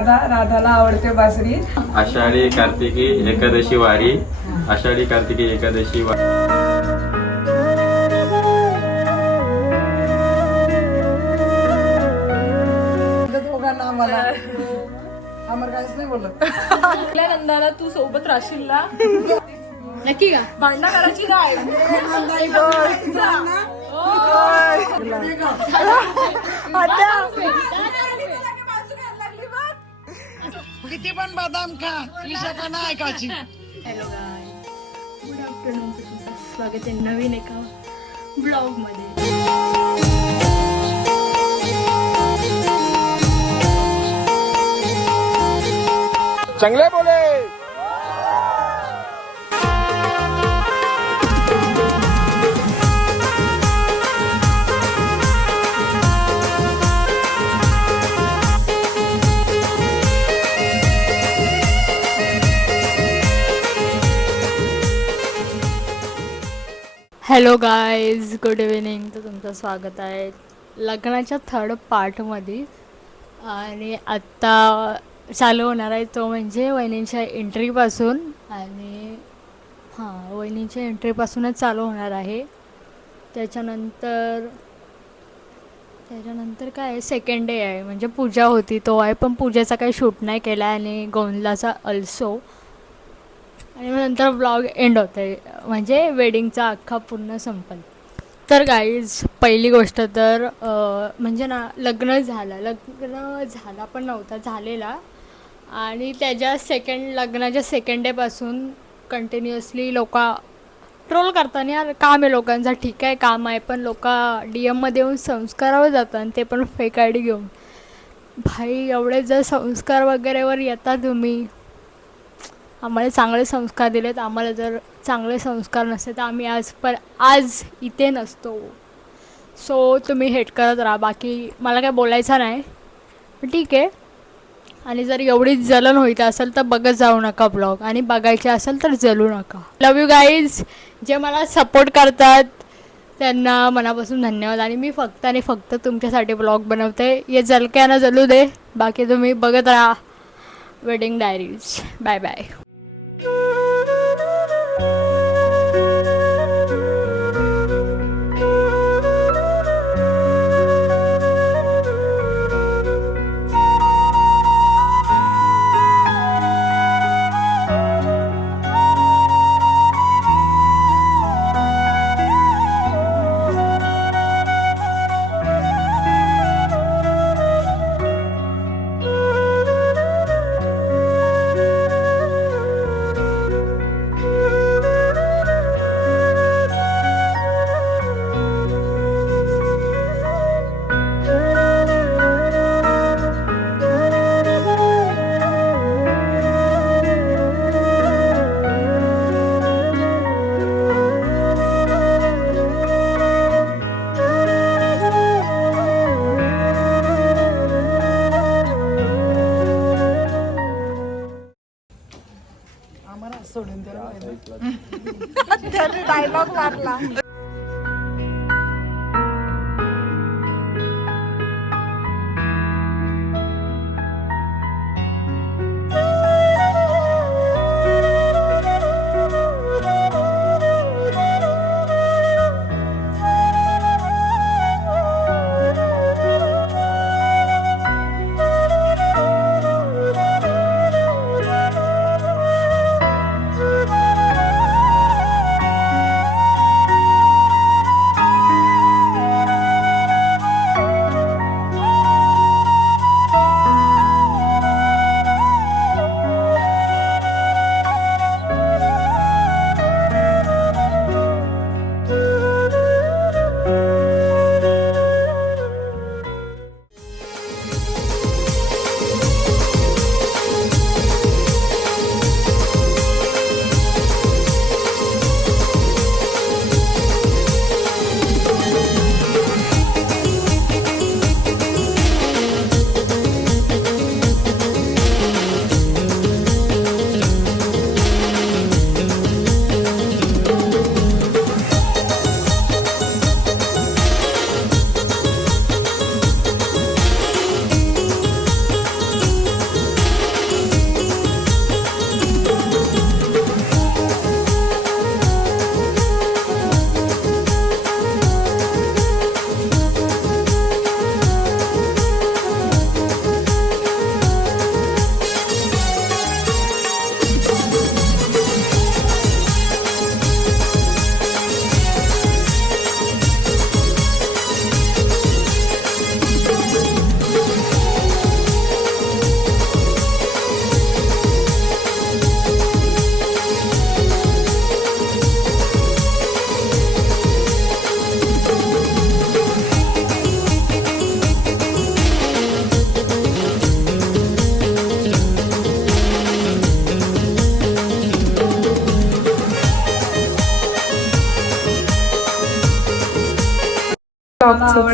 राधाला आवडते बासरी. आषाढी कार्तिकी एकादशी वारी. आषाढी कार्तिकी एकादशी वारी. दोघांना आम्हाला आम्हाला काहीच नाही बोलत. नंदाला तू सोबत राहशील ना नक्की का? भांडणं करायची नाही. किती पण बदाम खा विशाखा नाही ऐकायची. हॅलो गाय, गुड आफ्टरनून. तुमचं स्वागत आहे नवीन एका ब्लॉग मध्ये. चांगले बोले. Hello guys, good evening. तर तुमचं स्वागत आहे लग्नाच्या थर्ड पार्टमध्ये. आणि आत्ता चालू होणार आहे तो म्हणजे वहिनींच्या एंट्रीपासून. आणि वहिनींच्या एंट्रीपासूनच चालू होणार आहे. त्याच्यानंतर काय सेकंड डे आहे म्हणजे पूजा होती तो आहे. पण पूजेचा काही शूट नाही केला आणि गोंधळाचा अल्सो. आणि मग नंतर व्लॉग एंड होतं आहे म्हणजे वेडिंगचा अख्खा पूर्ण संपल. तर गाईज, पहिली गोष्ट तर म्हणजे ना लग्न झाला पण नव्हता, झालेला. आणि त्याच्या लग्नाच्या सेकंड डेपासून कंटिन्युअसली लोक ट्रोल करतात. यार काम आहे लोकांचा, ठीक आहे काम आहे, पण लोक DM मध्ये येऊन संस्कारावर जातात आणि ते पण फेक ID घेऊन. भाई एवढे जर संस्कार वगैरेवर येता तुम्ही, आम्हाला चांगले संस्कार दिलेत. आम्हाला जर चांगले संस्कार नसते तर आम्ही आज इथे नसतो. सो तुम्ही हेट करत राहा, बाकी मला काय बोलायचं नाही, ठीक आहे. आणि जर एवढीच जलन होईत असेल तर बघत जाऊ नका ब्लॉग, आणि बघायचे असेल तर जलू नका. लव यू गाईज. जे मला सपोर्ट करतात त्यांना मनापासून धन्यवाद. आणि मी फक्त आणि फक्त तुमच्यासाठी ब्लॉग बनवते. ये जलक्यानं जलू दे, बाकी तुम्ही बघत राहा वेडिंग डायरीज. Bye bye. आम्हाला सोडून त्याने डायलॉग मारला.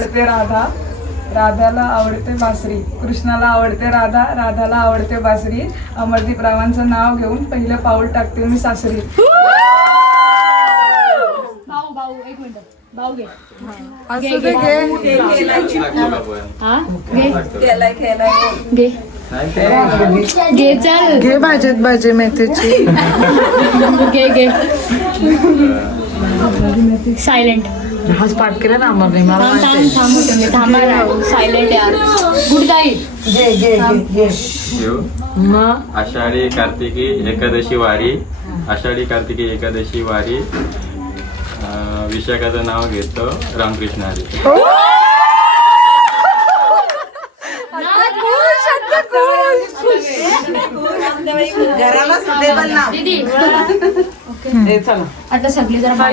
आवडते राधा, राधाला आवडते बासरी. कृष्णाला आवडते राधा, राधाला आवडते बासरी. अमरदीप रावांचं नाव घेऊन पहिलं पाऊल टाकते मी सासरी. भाऊ भाऊ एक मिनिट भाऊ घे असू दे घे. हा घे घे घे चल घे भाजीत भाजी मेथीची. घे घे सायलेंट आज पाठ केलं ना अमरने मला थांबा सायलेंट यार गुड नाईट. मग आषाढी कार्तिकी एकादशी वारी, आषाढी कार्तिकी एकादशी वारी. विशाखाचं नाव घेतो रामकृष्ण हरी. दीदी चला आता सगळी जरा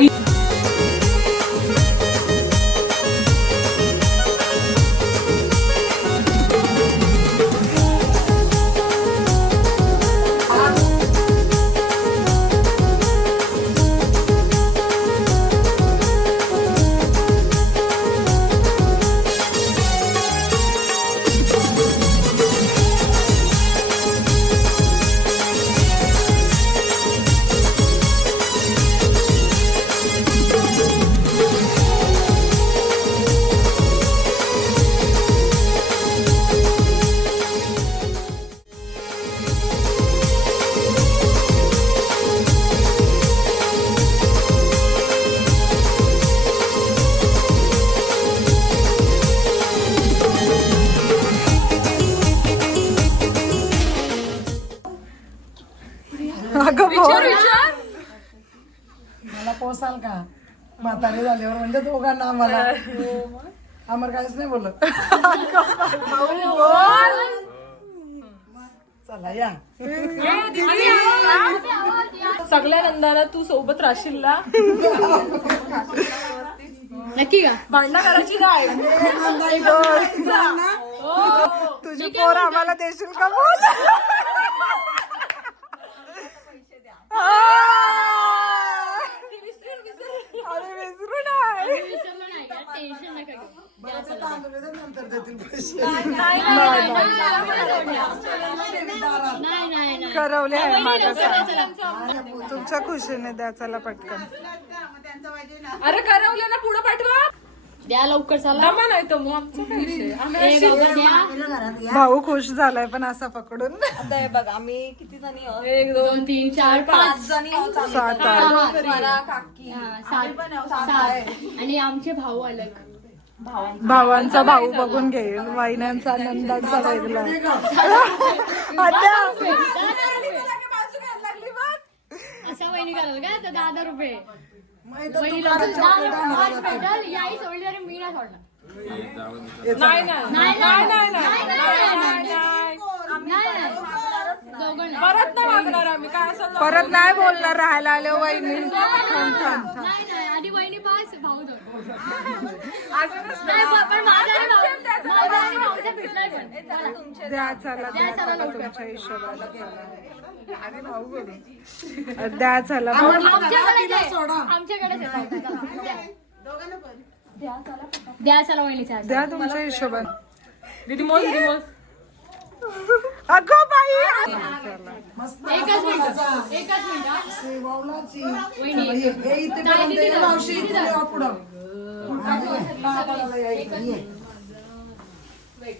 मला पोसाल का म्हातारे झाल्यावर म्हणजे दोघांना आम्हाला आम्हाला काहीच नाही बोलत. चला या सगळ्या नंदाला तू सोबत राहशील ना. नक्की का भांडणं करायची काय. तुझी पोर आम्हाला देशील का बोल. अरे विसरू नाही. विसरलं नाही का टेन्शन नका घेऊ. नंतर देतील पैसे. नाही नाही नाही करवले आहे माझ्या तुमच्या खुशीने द्या. चला पटकन. अरे करवले ना पुढे पाठवा. द्या लवकर चला नाही तर मग आमचं काय विषय. ए बाबा द्या भाऊ खुश झालाय पण असा पकडून. आता हे बघ आम्ही किती जणी आहोत? 1 2 2 3 4 5 जणी आहोत आम्ही. 7 8 स्वरा, काकी. 7 आणि आमचे भाऊ अलग भावांचा भाऊ बघून घेईल. वाहिन्यांचा नंदांचा वेगळा. असा वहिनी कराल का तर 10 रुपये वहिनीला 10 भेटल. याही सोडली तरी मी नाही सोडणार. नाही परत नाही मागणार आम्ही. काय असं परत नाही बोलणार. राहायला आले वहिनी. नाही आधी वहिनी पास भाऊ दोन. नाही, पण माझा आणि भाऊचा भेटलाय पण. द्या चला द्या तुमच्या हिशोबाला. अरे भाऊ बोलू द्या चला. आमच्याकडे द्या चला वहिनीचा द्या तुमच्या हिशोबाने. दीदी मोज अगो बाई. एकच मिनिट सेवावलाची. वहिनी हे इथे पर्यंत ये मावशी, इथे या पुढं. वेट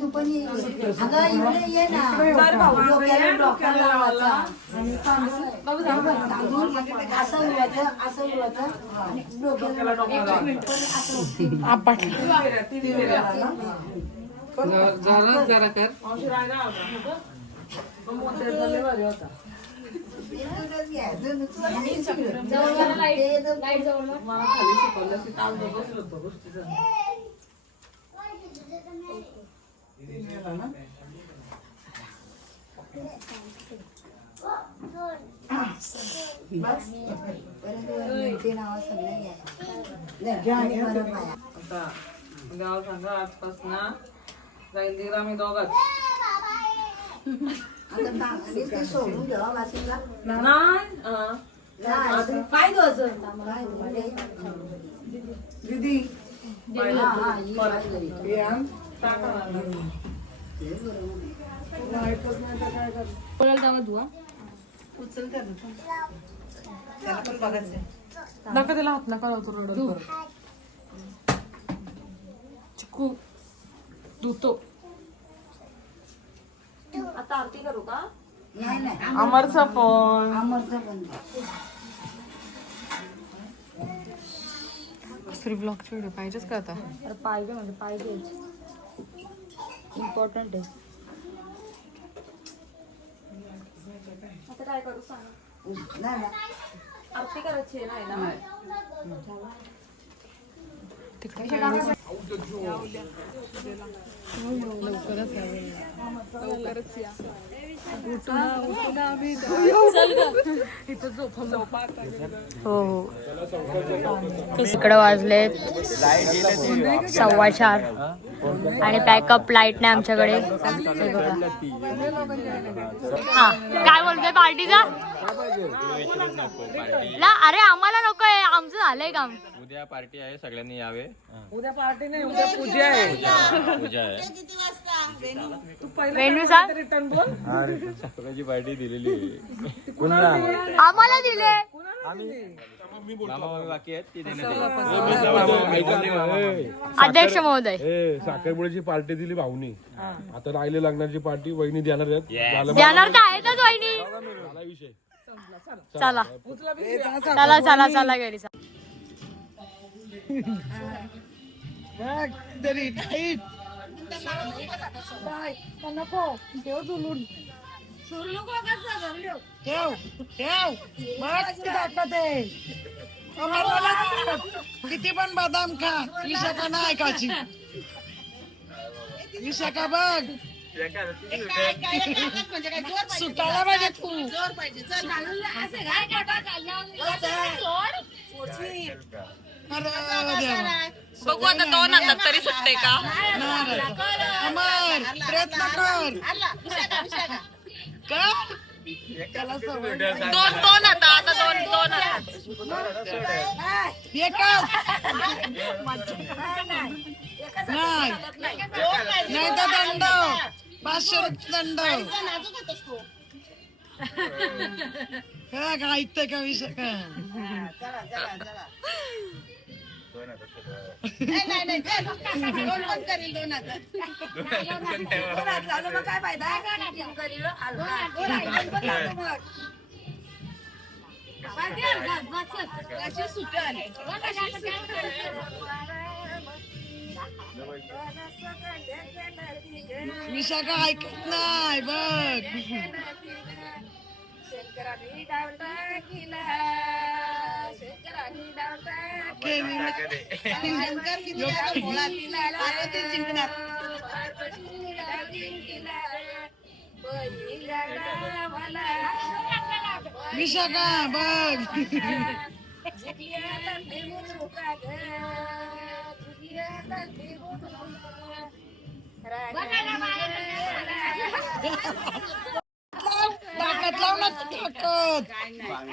तू पण ये. अगं इकडे ये ना. डोक्याला लावायचा आणि तांदूळ असं उडवायचं असं उडवायचं आणि डोक्याला जरा कर. लाईट जवळ गाव सांगा आजपासून जाईल आम्ही दोघात. आता आणि ते सोडून घ्यावा वाचूला काय द्यायचं दीदी हे आण. माहितच नाही तर काय कर. त्याला पण बघायचंय. नका त्याला हात नका लावतो रडत परत. चिकू धुतो. आता आरती करू का? नाही नाही अमरचा पण अमरचं पण स्त्री ब्लॉगचे व्हिडिओ पाहिजेच का आता? तर पाहिजे म्हणजे पाहिजेच, इम्पॉर्टंट आहे. आता काय करू सांग. नाही ना आरती करायची आहे ना. हो हो. इकडं वाजले 4:15 आणि पॅकअप लाईट नाही आमच्याकडे. हे बघा. हा काय बोलतोय पार्टीचा? अरे आम्हाला नको आहे, आमचं झालंय काम. उद्या पार्टी आहे, सगळ्यांनी यावे. उद्या पार्टी नाही, उद्या पूजा आहे. पूजा आहे. वेणू सांग. रिटर्न बोल. सगळ्याची पार्टी दिलेली आहे. आम्हाला दिले. मामा मामी बाकी आहेत ती देण्यात अध्यक्ष महोदय साखरपुड्याची पार्टी दिली भाऊनी. आता राहिले लग्नाची पार्टी वहिनी देणार आहेत. झालं देणार तर आहेतच वहिनी. झाला विषय. चला चला चला चला घरी चला. बघ तरी टाईट. नको ठेव झुलून. ठेव ठेव. बघ किती ताकद आहे. किती पण बदाम खा, विशाखा नाही ऐकायची. विशाखा बघ सुटायला पाहिजे तू. बघू आता 2 हातात तरी सुटते का? अमर प्रयत्न कर. त्याला सवय नाही. 2 आता 2 हातात. नाही नाही तर दंड 500 रुपये दंड. काय ऐकतंय का विषय का? काय फायदा? विशाखा ऐकत नाही बघ. विशाखा बघ. ताकद लाव ना ताकद.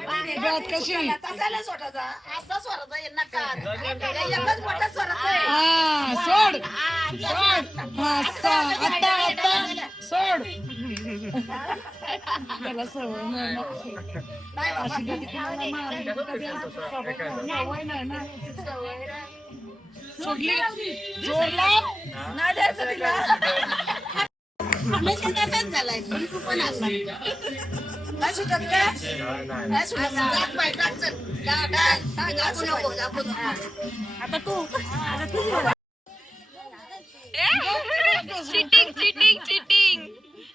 ताकद कशी? तसाला सोडायचा असा सोडायचा यांना काढ. एकच मोठा सोडायचा. हा सोड सोड. हा आता आता सोड. त्याला सवय नाही ना. अशी कधी कोणाला मारली तर कधी असं सवय नाही ना. सोडली जोर लाव. नाही द्यायचं तिला. झालाय तू पण असला काय सुटत का? काय सुटत जात बाई टाक चल. दाखवू नको दाखवू नको. आता तू चिटिंग चिटिंग चिटिंग.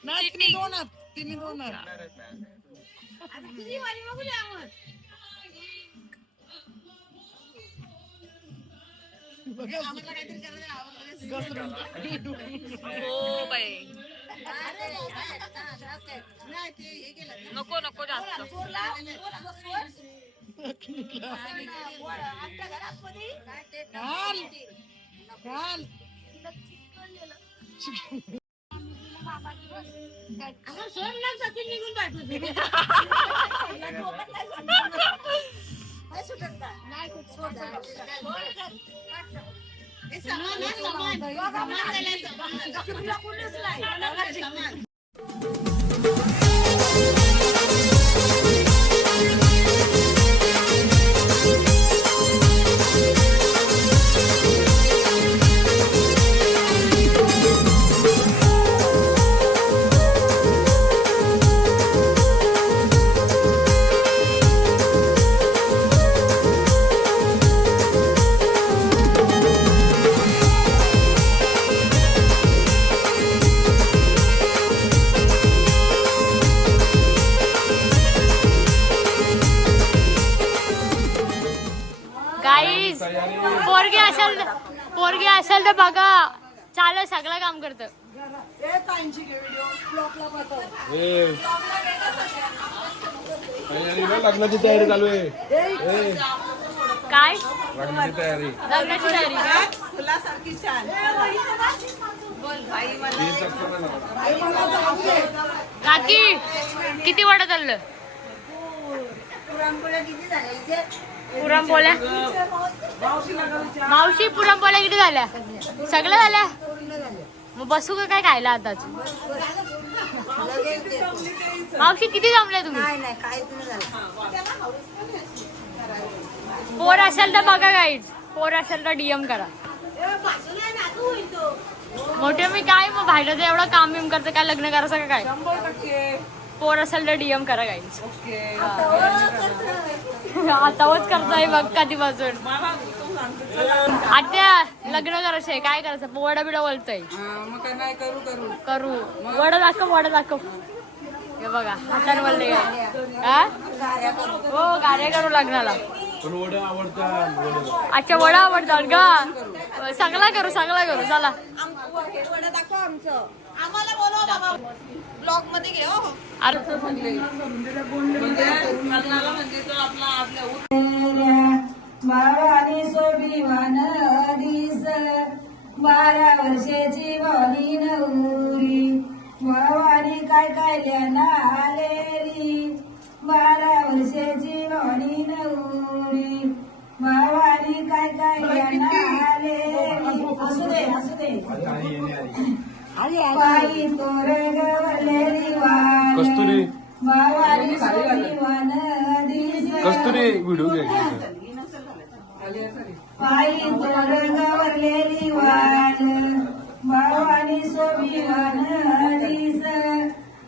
नाही तिने दोनात तिने दोनात. तुझी वाली बघू द्या मग. हो बाई नको नको जास्त. घाल घाल. आम्हाला सोड ना जातील निघून पाठवते काय सुटत नाही सोड समान कोणीच नाही समान. गाईज पोरगी असेल तर बघा चालेल सगळं काम करतं. लग्नाची तयारी चालू आहे. काय लग्नाची तयारी. लग्नाची तयारी काय काकी किती वाटत चाललं पुरणपोळ्या मावशी पुरणपोळ्या किती झाल्या सगळ्या झाल्या मग बसू का काय खायला आताच मावशी किती जमल्या तुम्ही पोर असेल तर बघा गाईज पोर असेल तर डीएम करा मोठे मी काय मग बाहेर एवढं काम बिम करतं काय लग्न करायचं का काय पोर असेल तर डीएम करा गाईज आताच करताय बघ कधीपासून आता लग्न करायचं आहे काय करायचं वडा बिडा बोलतोय करू वडा दाखव हे बघा हाताने बोलले काय हो गाड्या करू लग्नाला अच्छा वडा आवडतात का सगळा करू चला आम्हाला बोलवा बाबा ब्लॉग मध्ये घे हो बारानी सोबीवान दिस 12 वर्षाची वाणी नवरी वाणी काय ल्याना आलेली 12 वर्षाची वाणी नवरी वाणी काय ल्याना आलेली असू दे बाई तोर गवलेली वाण कस्तुरी वाणी सोबीवान दिस कस्तुरी व्हिडिओ घ्यायची. पायी तोर गवरलेली वाण भावानी सोबीवान दिस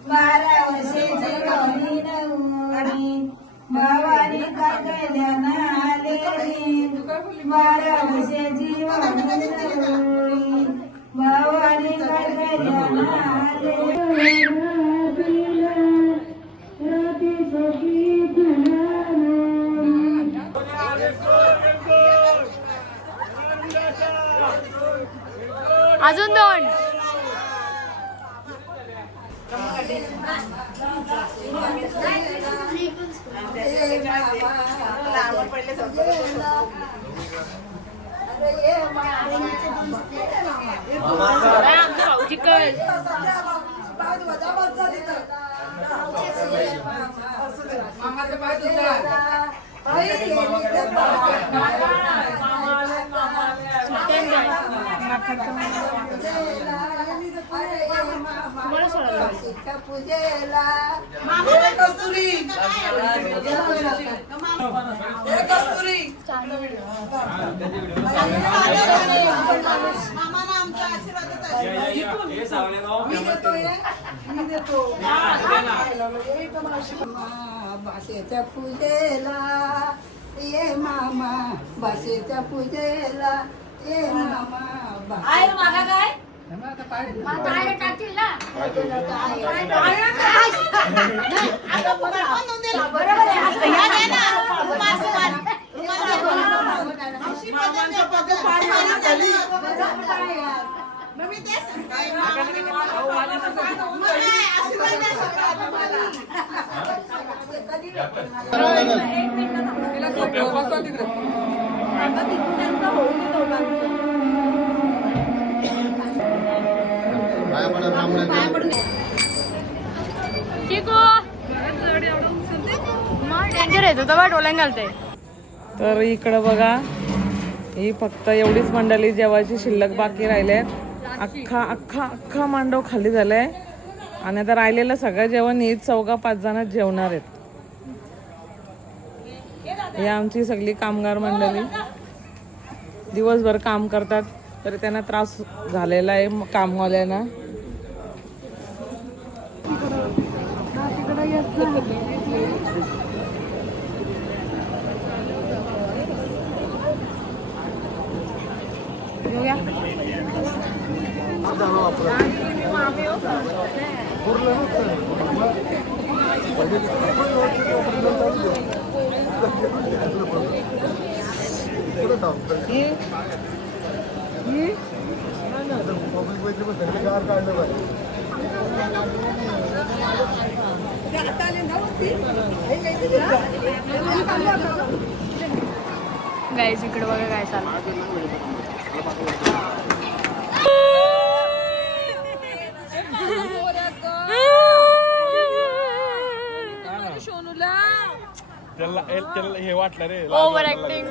12 वर्षाची वाणी नवरी भावानी काय ल्याना आलेली 12 वर्षाची वाणी नवरी भावानी काय ल्याना आलेली अजून दोन चिकन पूजेला मामाला आमचा भाषेच्या पूजेला ये मामा भाषेच्या पूजेला ये मामा आहे मागा काय पाय पडत डेंजर आहे तो बा डोळ्यान घालते. तर इकडं बघा, ही फक्त एवढीच मंडळी जेवायची शिल्लक बाकी राहिले. अख्खा अख्खा अख्खा मांडव खाली झालाय आणि आता राहिलेलं सगळं जेवण ही 4-5 जणच जेवणार आहेत. ही आमची सगळी कामगार मंडळी दिवसभर काम करतात, तरी त्यांना त्रास झालेला आहे कामवाल्यांना. गाईज इकडे बघा काय चाललं. त्याला हे वाटलं रे ओव्हर ऍक्टिंग.